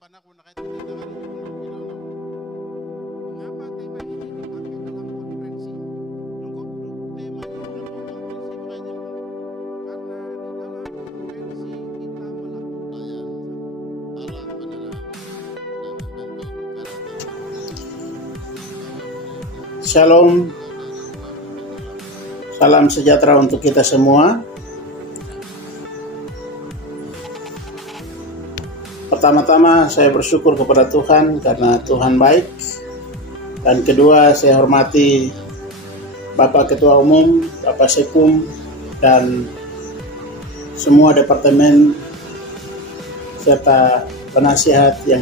banak mo nakailangan mengapa tema ini dipakai dalam konferensi? Tema ini dalam konferensi makanya karena di dalam konferensi kita melakukan alat penerangan dan bentuk Shalom, salam sejahtera untuk kita semua. Pertama-tama saya bersyukur kepada Tuhan karena Tuhan baik. Dan kedua, saya hormati Bapak Ketua Umum, Bapak Sekum, dan semua departemen serta penasihat yang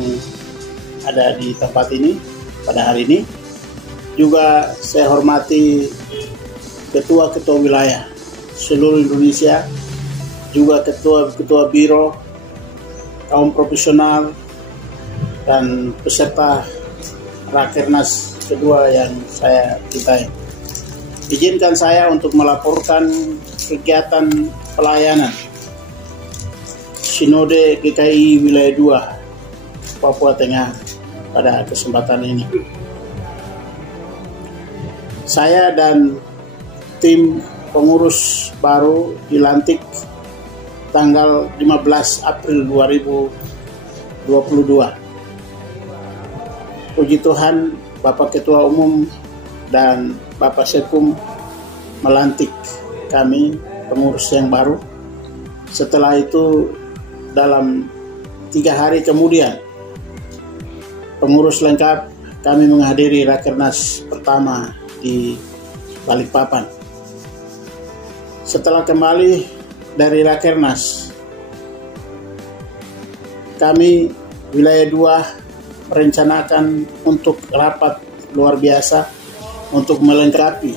ada di tempat ini pada hari ini. Juga saya hormati ketua-ketua wilayah seluruh Indonesia, juga ketua-ketua biro, kaum profesional, dan peserta Rakernas kedua yang saya cintai. Izinkan saya untuk melaporkan kegiatan pelayanan Sinode GKI Wilayah 2 Papua Tengah pada kesempatan ini. Saya dan tim pengurus baru dilantik tanggal 15 April 2022. Puji Tuhan, Bapak Ketua Umum dan Bapak Sekum melantik kami pengurus yang baru. Setelah itu dalam 3 hari kemudian pengurus lengkap kami menghadiri Rakernas pertama di Balikpapan. Setelah kembali dari Rakernas, kami wilayah 2 merencanakan untuk rapat luar biasa untuk melengkapi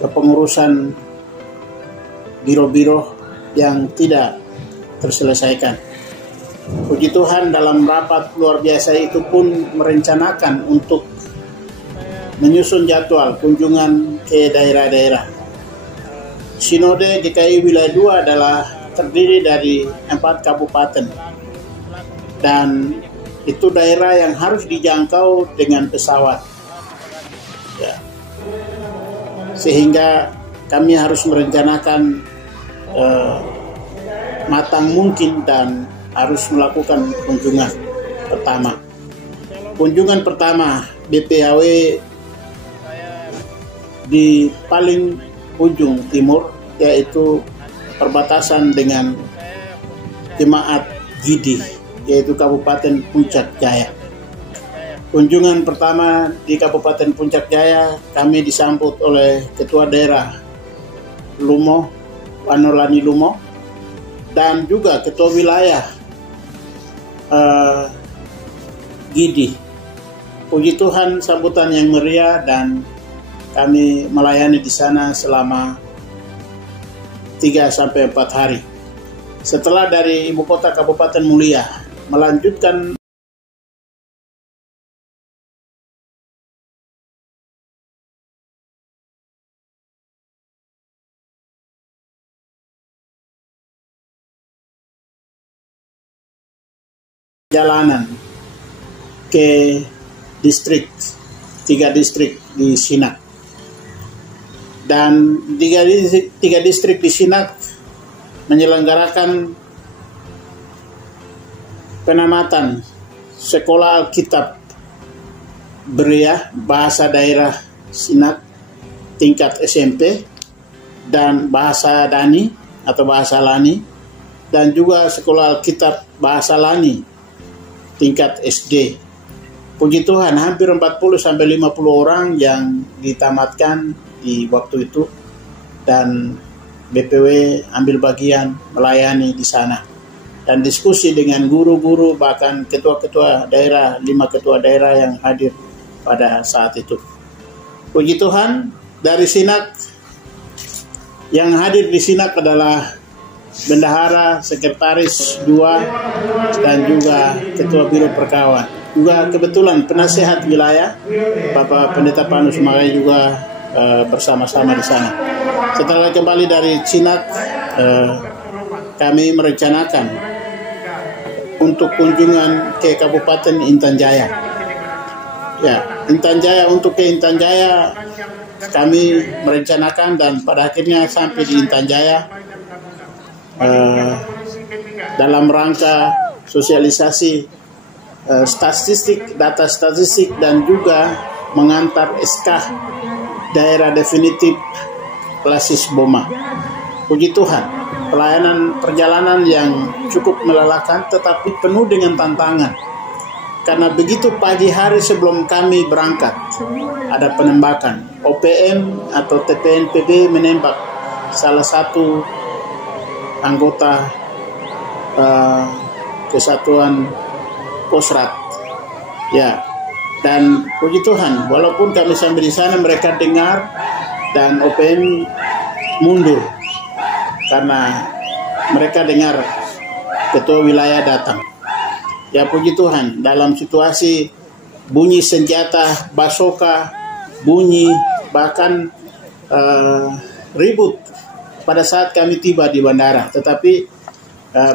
kepengurusan biro-biro yang tidak terselesaikan. Puji Tuhan, dalam rapat luar biasa itu pun merencanakan untuk menyusun jadwal kunjungan ke daerah-daerah. Sinode GKI Wilayah 2 adalah terdiri dari 4 kabupaten, dan itu daerah yang harus dijangkau dengan pesawat, ya. Sehingga kami harus merencanakan matang mungkin dan harus melakukan kunjungan pertama. Kunjungan pertama BPHW di paling ujung timur, yaitu perbatasan dengan jemaat Gidi, yaitu Kabupaten Puncak Jaya. Kunjungan pertama di Kabupaten Puncak Jaya, kami disambut oleh Ketua Daerah Lumo, Wanolani Lumo, dan juga Ketua Wilayah Gidi. Puji Tuhan, sambutan yang meriah, dan kami melayani di sana selama 3-4 hari. Setelah dari ibu kota Kabupaten Mulia melanjutkan jalanan ke distrik, 3 distrik di Sinak. Dan 3 distrik di Sinak menyelenggarakan penamatan sekolah Alkitab Berea bahasa daerah Sinak tingkat SMP dan bahasa Dani atau bahasa Lani, dan juga sekolah Alkitab bahasa Lani tingkat SD. Puji Tuhan, hampir 40-50 orang yang ditamatkan di waktu itu, dan BPW ambil bagian melayani di sana dan diskusi dengan guru-guru, bahkan ketua-ketua daerah, 5 ketua daerah yang hadir pada saat itu. Puji Tuhan, dari Sinak yang hadir di Sinak adalah bendahara, sekretaris 2, dan juga ketua biro perkawan. Juga kebetulan penasihat wilayah Bapak Pendeta Panus Magai juga bersama-sama di sana. Setelah kembali dari Sinak, kami merencanakan untuk untuk kunjungan ke Kabupaten Intan Jaya. Ya, Intan Jaya, untuk ke Intan Jaya kami merencanakan dan pada akhirnya sampai di Intan Jaya dalam rangka sosialisasi statistik, data statistik, dan juga mengantar SK daerah definitif klasis BOMA. Puji Tuhan, pelayanan perjalanan yang cukup melelahkan tetapi penuh dengan tantangan. Karena begitu pagi hari sebelum kami berangkat, ada penembakan. OPM atau TPNPB menembak salah satu anggota Kesatuan Kosrat. Ya, dan puji Tuhan, walaupun kami sampai di sana mereka dengar dan OPM mundur karena mereka dengar ketua wilayah datang. Ya puji Tuhan, dalam situasi bunyi senjata, basoka, bunyi bahkan ribut pada saat kami tiba di bandara. Tetapi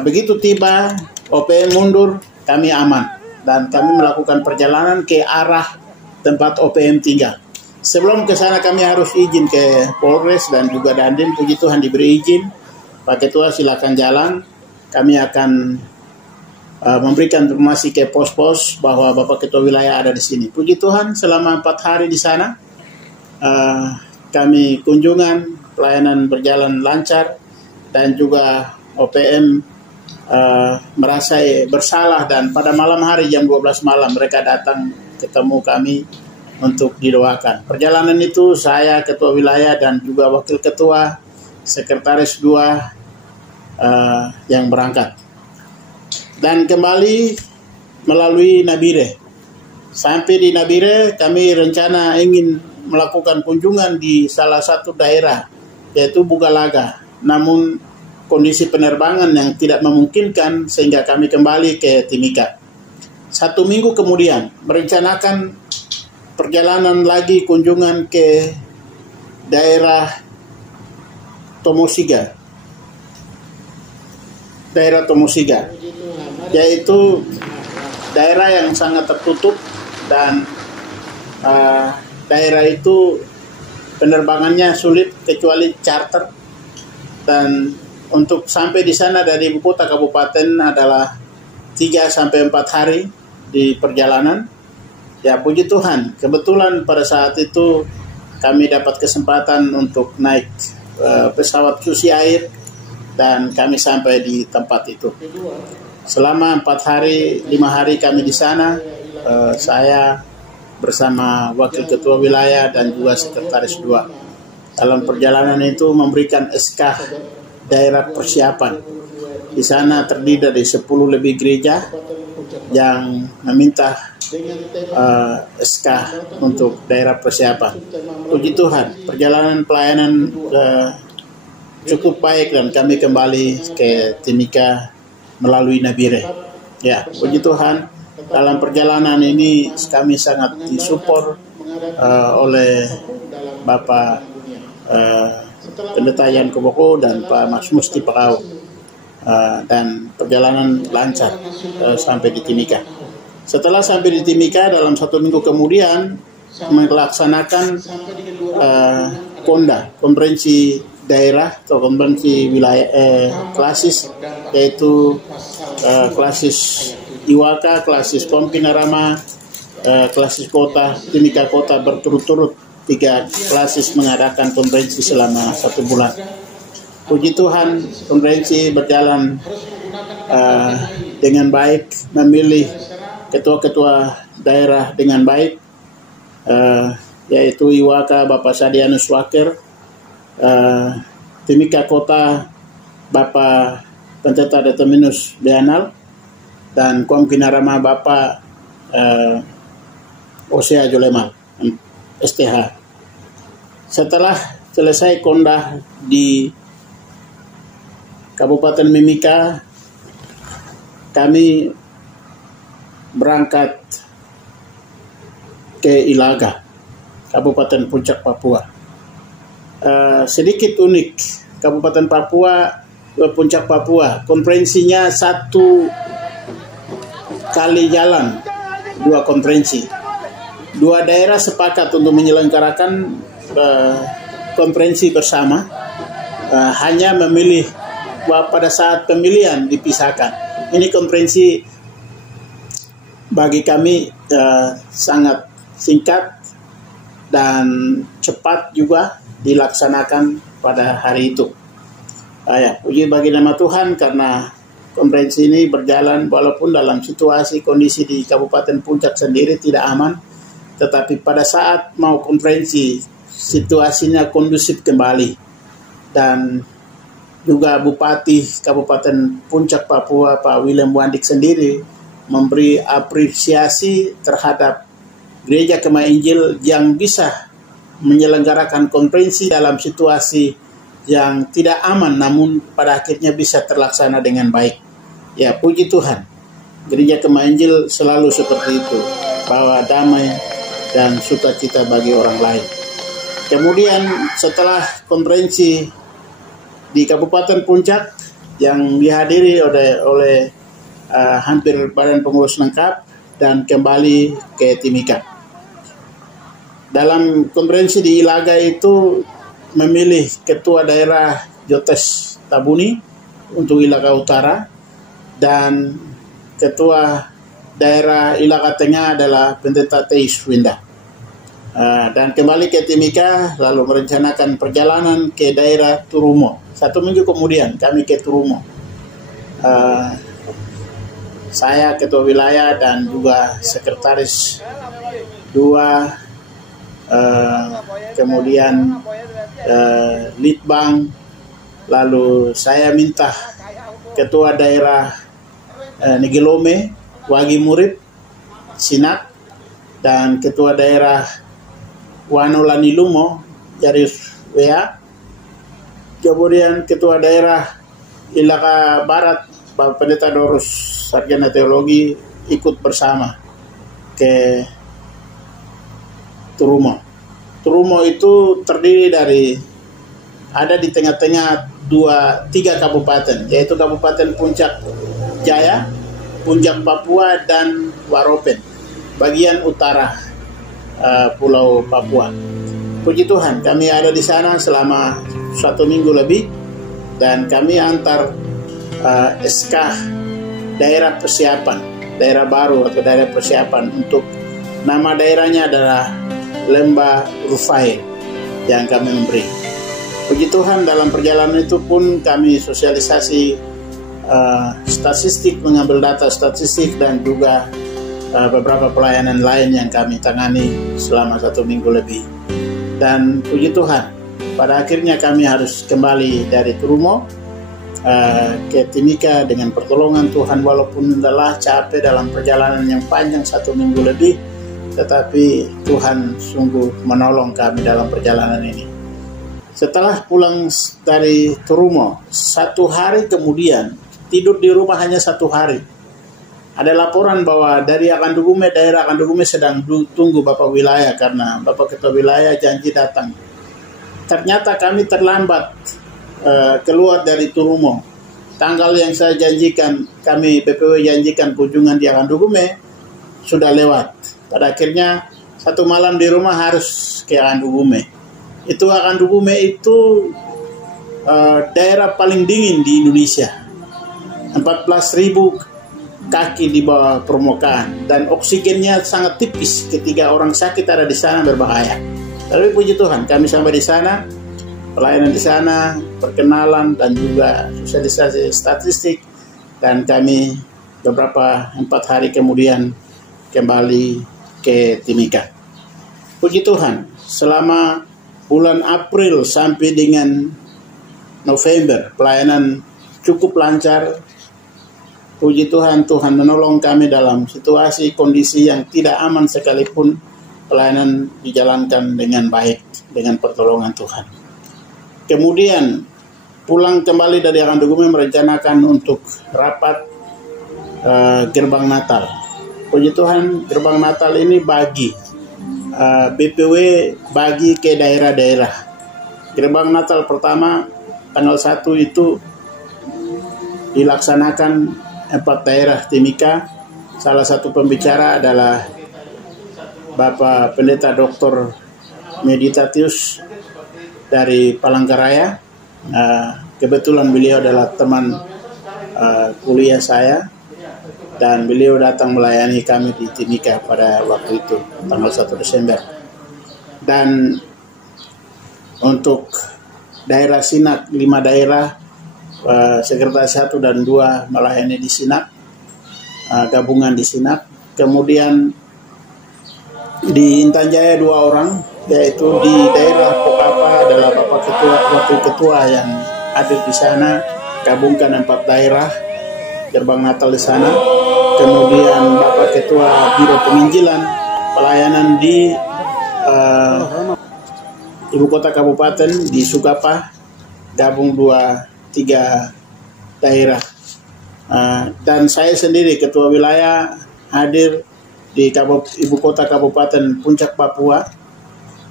begitu tiba, OPM mundur, kami aman. Dan kami melakukan perjalanan ke arah tempat OPM tinggal. Sebelum ke sana kami harus izin ke Polres dan juga Dandim. Puji Tuhan diberi izin. Pak Ketua silakan jalan. Kami akan memberikan informasi ke pos-pos bahwa Bapak Ketua Wilayah ada di sini. Puji Tuhan, selama 4 hari di sana kami kunjungan, pelayanan berjalan lancar, dan juga OPM merasa bersalah, dan pada malam hari jam 12 malam mereka datang ketemu kami untuk didoakan. Perjalanan itu saya Ketua Wilayah dan juga Wakil Ketua, Sekretaris 2 yang berangkat. Dan kembali melalui Nabire. Sampai di Nabire kami rencana ingin melakukan kunjungan di salah satu daerah yaitu Bugalaga. Namun kondisi penerbangan yang tidak memungkinkan sehingga kami kembali ke Timika. 1 minggu kemudian merencanakan perjalanan lagi kunjungan ke daerah Tomosiga. Daerah Tomosiga, yaitu daerah yang sangat tertutup dan daerah itu penerbangannya sulit kecuali charter, dan untuk sampai di sana dari ibu kota kabupaten adalah 3 sampai 4 hari di perjalanan. Ya puji Tuhan, kebetulan pada saat itu kami dapat kesempatan untuk naik pesawat susi air dan kami sampai di tempat itu. Selama 4 hari, 5 hari kami di sana, saya bersama Wakil Ketua Wilayah dan juga Sekretaris 2. Dalam perjalanan itu memberikan SK daerah persiapan. Di sana terdiri dari 10 lebih gereja yang meminta SK untuk daerah persiapan. Puji Tuhan, perjalanan pelayanan cukup baik dan kami kembali ke Timika melalui Nabire. Ya, puji Tuhan, dalam perjalanan ini kami sangat disupport oleh Bapak Pendeta Yan Koboko dan Pak Mas Musti Pakau, dan perjalanan lancar sampai di Timika. Setelah sampai di Timika, dalam 1 minggu kemudian melaksanakan KONDA, konferensi daerah atau konferensi wilayah klasis, yaitu klasis Iwaka, klasis Pom Pinarama, klasis kota, Timika kota, berturut-turut 3 klasis mengadakan konferensi selama 1 bulan. Puji Tuhan, konferensi berjalan dengan baik, memilih ketua-ketua daerah dengan baik, yaitu Iwaka Bapak Sadianus Wakir, Timika kota Bapak Pendeta Determinus Beanal, dan Kom Kinarama Bapak Osea Jolema STH. Setelah selesai kondah di Kabupaten Mimika, kami berangkat ke Ilaga, Kabupaten Puncak Papua. Sedikit unik, Kabupaten Papua, Puncak Papua, konferensinya 1 kali jalan 2 konferensi. 2 daerah sepakat untuk menyelenggarakan konferensi bersama, hanya memilih bahwa pada saat pemilihan dipisahkan. Ini konferensi bagi kami sangat singkat dan cepat juga dilaksanakan pada hari itu. Ya, puji bagi nama Tuhan karena konferensi ini berjalan walaupun dalam situasi kondisi di Kabupaten Puncak sendiri tidak aman, tetapi pada saat mau konferensi situasinya kondusif kembali, dan juga Bupati Kabupaten Puncak Papua Pak William Wandik sendiri memberi apresiasi terhadap Gereja Kemah Injil yang bisa menyelenggarakan konferensi dalam situasi yang tidak aman, namun pada akhirnya bisa terlaksana dengan baik. Ya, puji Tuhan. Gereja Kemah Injil selalu seperti itu, bawa damai dan sukacita bagi orang lain. Kemudian setelah konferensi di Kabupaten Puncak yang dihadiri oleh hampir badan pengurus lengkap dan kembali ke Timika. Dalam konferensi di Ilaga itu memilih ketua daerah Jotes Tabuni untuk Ilaga Utara, dan ketua daerah Ilaga Tengah adalah Pendeta Teis Winda. Dan kembali ke Timika, lalu merencanakan perjalanan ke daerah Turumo. 1 minggu kemudian kami ke Turumo. Saya ketua wilayah dan juga sekretaris 2, kemudian Litbang, lalu saya minta ketua daerah Nigilome, Wagi Murid, Sinak, dan ketua daerah Wanolani Lumo, Jaris WA, kemudian ketua daerah Ilaga Barat, Bapak Pendeta Dorus, Sarjana Teologi, ikut bersama ke Turumo. Turumo itu terdiri dari, ada di tengah-tengah 3 kabupaten, yaitu Kabupaten Puncak Jaya, Puncak Papua, dan Waropen, bagian utara Pulau Papua. Puji Tuhan, kami ada di sana selama 1 minggu lebih, dan kami antar SK daerah persiapan, daerah baru atau daerah persiapan, untuk nama daerahnya adalah Lembah Rufai yang kami memberi. Puji Tuhan, dalam perjalanan itu pun kami sosialisasi statistik, mengambil data statistik, dan juga beberapa pelayanan lain yang kami tangani selama 1 minggu lebih. Dan puji Tuhan, pada akhirnya kami harus kembali dari Turumo ke Timika dengan pertolongan Tuhan, walaupun lelah capek dalam perjalanan yang panjang 1 minggu lebih, tetapi Tuhan sungguh menolong kami dalam perjalanan ini. Setelah pulang dari Turumo, 1 hari kemudian, tidur di rumah hanya 1 hari, ada laporan bahwa dari Akandugume, daerah Akandugume sedang tunggu Bapak Wilayah karena Bapak Ketua Wilayah janji datang. Ternyata kami terlambat keluar dari Turumo. Tanggal yang saya janjikan, kami BPW janjikan kunjungan di Akandugume sudah lewat. Pada akhirnya 1 malam di rumah harus ke Akandugume. Akandugume itu daerah paling dingin di Indonesia. 14.000 kaki di bawah permukaan, dan oksigennya sangat tipis. Ketika orang sakit ada di sana berbahaya. Tapi puji Tuhan, kami sampai di sana, pelayanan di sana, perkenalan dan juga sosialisasi statistik, dan kami beberapa 4 hari kemudian kembali ke Timika. Puji Tuhan, selama bulan April sampai dengan November pelayanan cukup lancar. Puji Tuhan, Tuhan menolong kami dalam situasi kondisi yang tidak aman sekalipun, pelayanan dijalankan dengan baik dengan pertolongan Tuhan. Kemudian pulang kembali dari Akandugume merencanakan untuk rapat gerbang Natal. Puji Tuhan, gerbang Natal ini bagi BPW bagi ke daerah-daerah. Gerbang Natal pertama tanggal 1 itu dilaksanakan 4 daerah Timika, salah satu pembicara adalah Bapak Pendeta Dr. Meditatius dari Palangkaraya. Kebetulan beliau adalah teman kuliah saya, dan beliau datang melayani kami di Timika pada waktu itu, tanggal 1 Desember. Dan untuk daerah Sinak, 5 daerah, Sekretaris 1 dan 2 melayani di Sinak, gabungan di Sinak. Kemudian di Intan Jaya 2 orang, yaitu di daerah Pokapa adalah Bapak Ketua, Wakil Ketua yang hadir di sana, gabungkan 4 daerah, gerbang Natal di sana. Kemudian Bapak Ketua Biro Penginjilan pelayanan di Ibu Kota Kabupaten di Sukapa, gabung 2-3 daerah. Dan saya sendiri Ketua Wilayah hadir di Ibu Kota Kabupaten Puncak, Papua,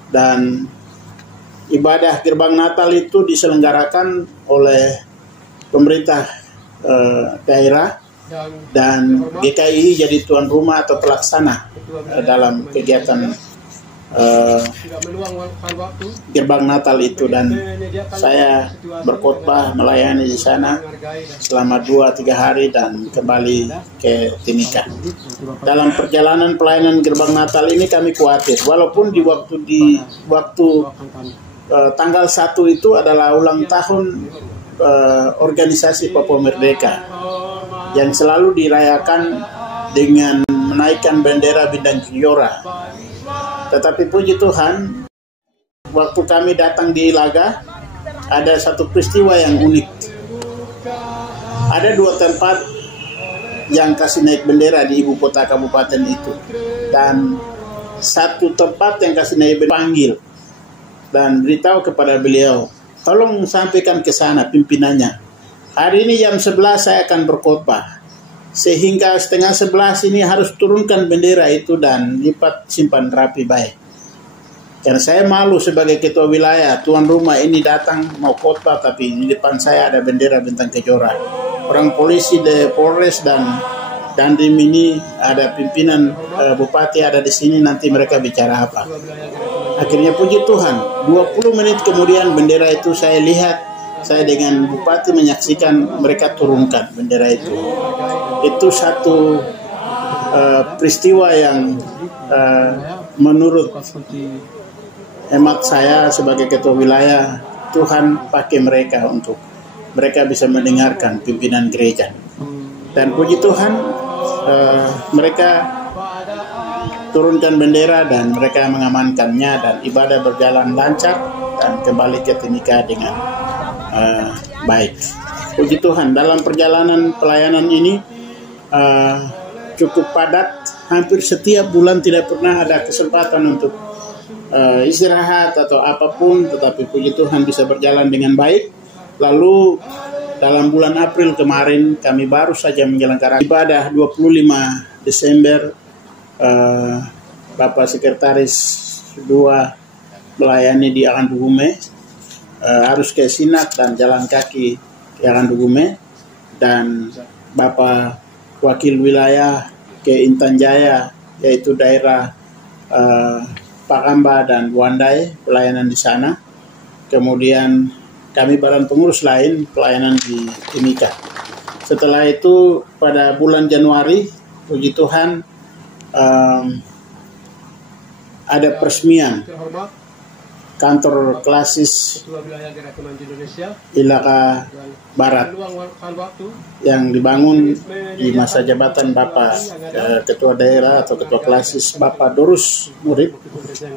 dan ibadah gerbang Natal itu diselenggarakan oleh pemerintah daerah, dan GKI jadi tuan rumah atau pelaksana dalam kegiatan gerbang Natal itu. Dan saya berkhotbah melayani di sana selama 2-3 hari dan kembali ke Timika. Dalam perjalanan pelayanan gerbang Natal ini kami khawatir, walaupun di waktu tanggal 1 itu adalah ulang tahun organisasi Papua Merdeka yang selalu dirayakan dengan menaikkan bendera Bintang Kejora. Tetapi puji Tuhan, waktu kami datang di Ilaga, ada satu peristiwa yang unik. Ada 2 tempat yang kasih naik bendera di Ibu Kota Kabupaten itu, dan satu tempat yang kasih naik bendera panggil dan beritahu kepada beliau, tolong sampaikan ke sana pimpinannya, hari ini jam 11 saya akan berkhotbah, sehingga setengah 11 ini harus turunkan bendera itu dan lipat simpan rapi baik. Karena saya malu sebagai ketua wilayah, tuan rumah ini datang mau khotbah tapi di depan saya ada bendera Bintang Kejora. Orang polisi de Polres dan Dandim ini ada pimpinan bupati ada di sini, nanti mereka bicara apa. Akhirnya puji Tuhan, 20 menit kemudian bendera itu saya lihat, saya dengan bupati menyaksikan mereka turunkan bendera itu. Itu satu peristiwa yang menurut hemat saya sebagai ketua wilayah, Tuhan pakai mereka untuk mereka bisa mendengarkan pimpinan gereja. Dan puji Tuhan, mereka turunkan bendera dan mereka mengamankannya, dan ibadah berjalan lancar dan kembali ke Timika dengan baik. Puji Tuhan, dalam perjalanan pelayanan ini cukup padat, hampir setiap bulan tidak pernah ada kesempatan untuk istirahat atau apapun, tetapi puji Tuhan bisa berjalan dengan baik. Lalu dalam bulan April kemarin kami baru saja menyelenggarakan ibadah 25 Desember, Bapak Sekretaris 2 melayani di Arandugume, harus ke Sinak dan jalan kaki ke Arandugume, dan Bapak Wakil Wilayah ke Intan Jaya, yaitu daerah Pakamba dan Wandai, pelayanan di sana. Kemudian kami badan pengurus lain pelayanan di Timika. Setelah itu pada bulan Januari, puji Tuhan, ada peresmian kantor klasis Ilaka Barat yang dibangun di masa jabatan Bapak Ketua Daerah atau Ketua Klasis Bapak Dorus Murid.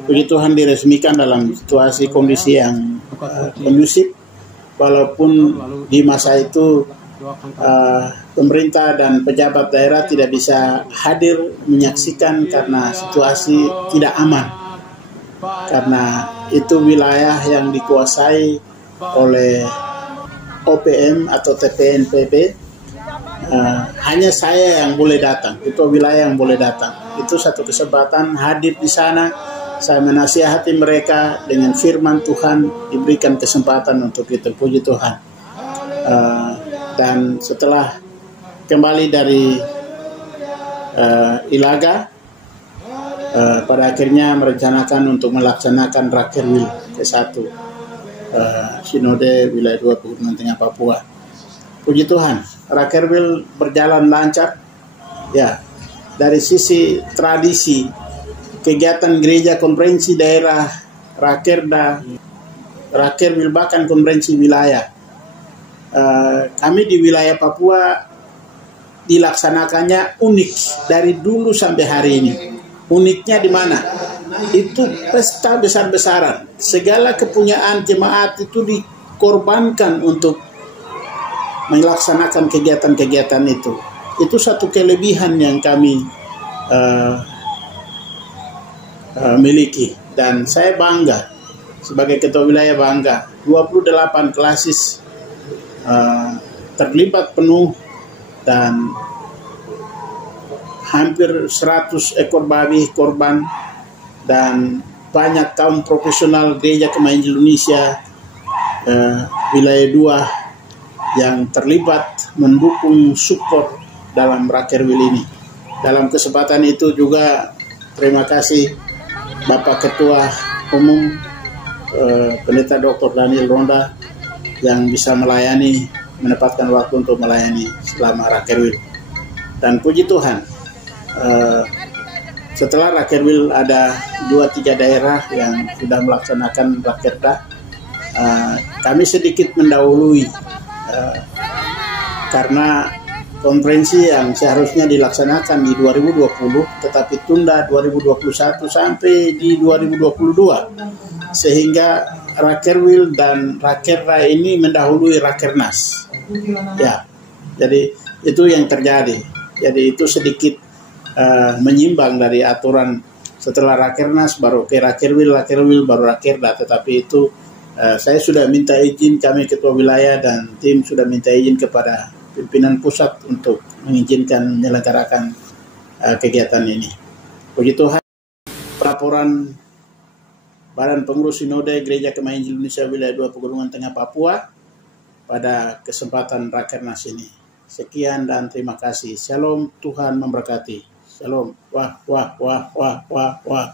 Puji Tuhan diresmikan dalam situasi kondisi yang kondusif, walaupun di masa itu pemerintah dan pejabat daerah tidak bisa hadir menyaksikan karena situasi tidak aman, karena itu wilayah yang dikuasai oleh OPM atau TPNPB. Hanya saya yang boleh datang, ketua wilayah yang boleh datang. Itu satu kesempatan hadir di sana. Saya menasihati mereka dengan firman Tuhan, diberikan kesempatan untuk itu. Puji Tuhan. Dan setelah kembali dari Ilaga pada akhirnya merencanakan untuk melaksanakan Rakerwil ke-1 Sinode Wilayah 2 Pegunungan Tengah Papua. Puji Tuhan, Rakerwil berjalan lancar. Ya, dari sisi tradisi, kegiatan gereja konferensi daerah, Rakerda, Rakerwil bahkan konferensi wilayah. Kami di wilayah Papua dilaksanakannya unik dari dulu sampai hari ini. Uniknya di mana? Itu pesta besar-besaran. Segala kepunyaan jemaat itu dikorbankan untuk melaksanakan kegiatan-kegiatan itu. Itu satu kelebihan yang kami miliki. Dan saya bangga, sebagai ketua wilayah bangga. 28 klasis terlibat penuh dan hampir 100 ekor babi korban, dan banyak kaum profesional gereja Kemahin Indonesia wilayah 2 yang terlibat mendukung support dalam Rakerwil ini. Dalam kesempatan itu juga terima kasih Bapak Ketua Umum Pendeta Dr. Daniel Ronda yang bisa menempatkan waktu untuk melayani selama Rakerwil. Dan puji Tuhan, setelah Rakerwil ada 2-3 daerah yang sudah melaksanakan Rakerda. Kami sedikit mendahului karena konferensi yang seharusnya dilaksanakan di 2020 tetapi tunda 2021 sampai di 2022, sehingga Rakerwil dan Rakerda ini mendahului Rakernas. Ya, jadi itu yang terjadi. Jadi itu sedikit menyimbang dari aturan, setelah Rakernas baru ke Rakerwil, Rakerwil baru Rakerda. Tetapi itu saya sudah minta izin, kami ketua wilayah dan tim sudah minta izin kepada pimpinan pusat untuk mengizinkan menyelenggarakan kegiatan ini. Puji Tuhan, laporan Badan Pengurus Sinode Gereja Kemahin Indonesia Wilayah 2 Pegunungan Tengah Papua pada kesempatan Rakernas ini. Sekian dan terima kasih. Shalom, Tuhan memberkati. Shalom. Wah, wah, wah, wah, wah, wah.